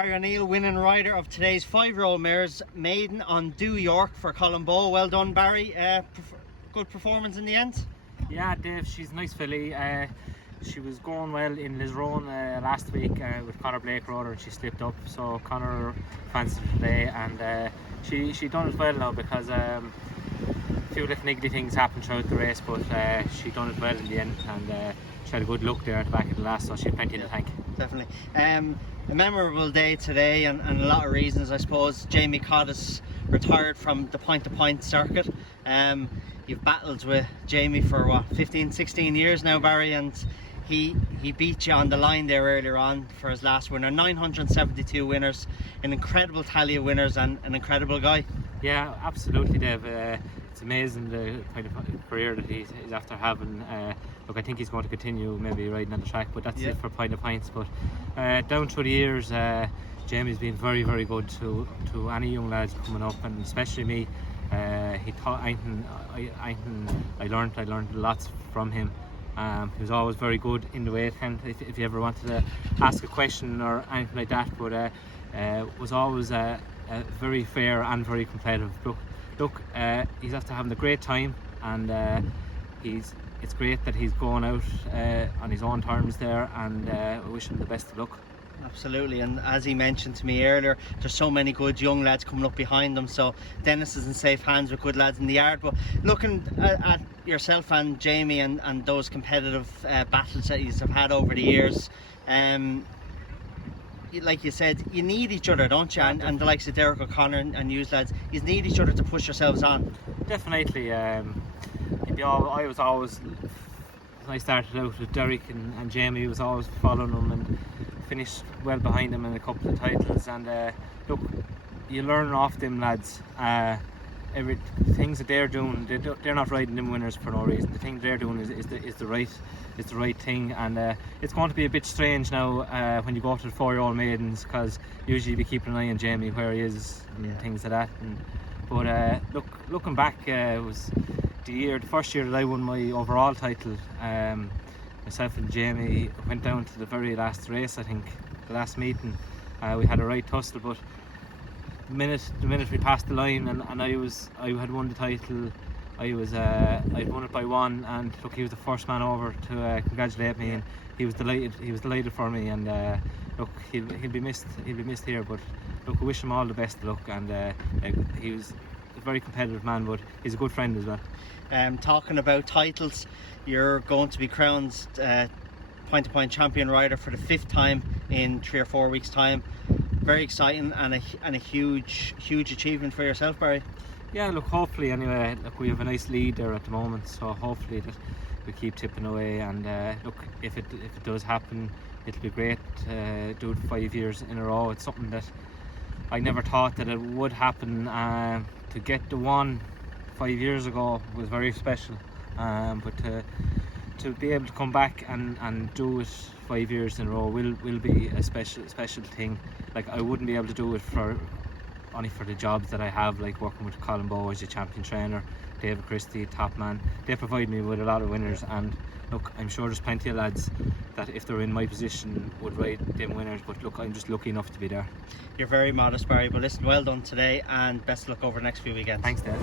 Barry O'Neill, winning rider of today's 5-year-old mares maiden on Due York for Colombo. Well done, Barry. Good performance in the end. Yeah, Dave, she's a nice filly. She was going well in Lisrone last week with Conor Blake rode her and she slipped up. So Conor fancied her today, and she done it well now because a few little niggly things happened throughout the race, but she done it well in the end, and she had a good look there at the back of the last, so she had plenty in the tank. Definitely. A memorable day today, and a lot of reasons, I suppose. Jamie Codis retired from the point-to-point circuit. You've battled with Jamie for what, 15, 16 years now, Barry, and he beat you on the line there earlier on for his last winner. 972 winners, an incredible tally of winners, and an incredible guy. Yeah, absolutely, Dave. It's amazing the kind of career that he's after having. Look, I think he's going to continue maybe riding on the track, but that's it for point of points. But down through the years, Jamie's been very, very good to any young lads coming up, and especially me. He taught Einton. I learned lots from him. He was always very good in the weight hand. If you ever wanted to ask a question or anything like that, but was always very fair and very competitive. Look, he's after having a great time, and it's great that he's going out on his own terms there, and I wish him the best of luck. Absolutely, and as he mentioned to me earlier, there's so many good young lads coming up behind them, so Dennis is in safe hands with good lads in the yard. But looking at yourself and Jamie and those competitive battles that you have had over the years, like you said, you need each other, don't you? And the likes of Derek O'Connor and you lads, you need each other to push yourselves on. Definitely. I was always, when I started out with Derek and Jamie, was always following them and finished well behind them in a couple of titles. And look, you learn off them lads. The things that they're doing, they're not riding them winners for no reason. The thing they're doing is the right thing, and it's going to be a bit strange now when you go to the 4-year-old maidens, because usually we keep an eye on Jamie where he is and things like that. But looking back, it was the first year that I won my overall title. Myself and Jamie went down to the very last race. I think the last meeting we had a right tussle, but the minute we passed the line and I had won the title, I'd won it by one, and look, he was the first man over to congratulate me, and he was delighted for me, and look, he'll be missed here, but look, we wish him all the best of luck, and he was a very competitive man, but he's a good friend as well. Talking about titles, you're going to be crowned point-to-point champion rider for the 5th time in 3 or 4 weeks time. Very exciting, and a huge achievement for yourself, Barry. Yeah, look, hopefully anyway. Look, we have a nice lead there at the moment, so hopefully that we keep tipping away, and look, if it does happen, it'll be great to do it 5 years in a row. It's something that I never thought that it would happen. To get the one 5 years ago was very special, but to be able to come back and do it 5 years in a row will be a special thing. Like, I wouldn't be able to do it only for the jobs that I have, like working with Colombo as a champion trainer, David Christie, top man. They provide me with a lot of winners, and look, I'm sure there's plenty of lads that if they're in my position would ride them winners, but look, I'm just lucky enough to be there. You're very modest, Barry, but listen, well done today, and best of luck over the next few weekends. Thanks, Dad.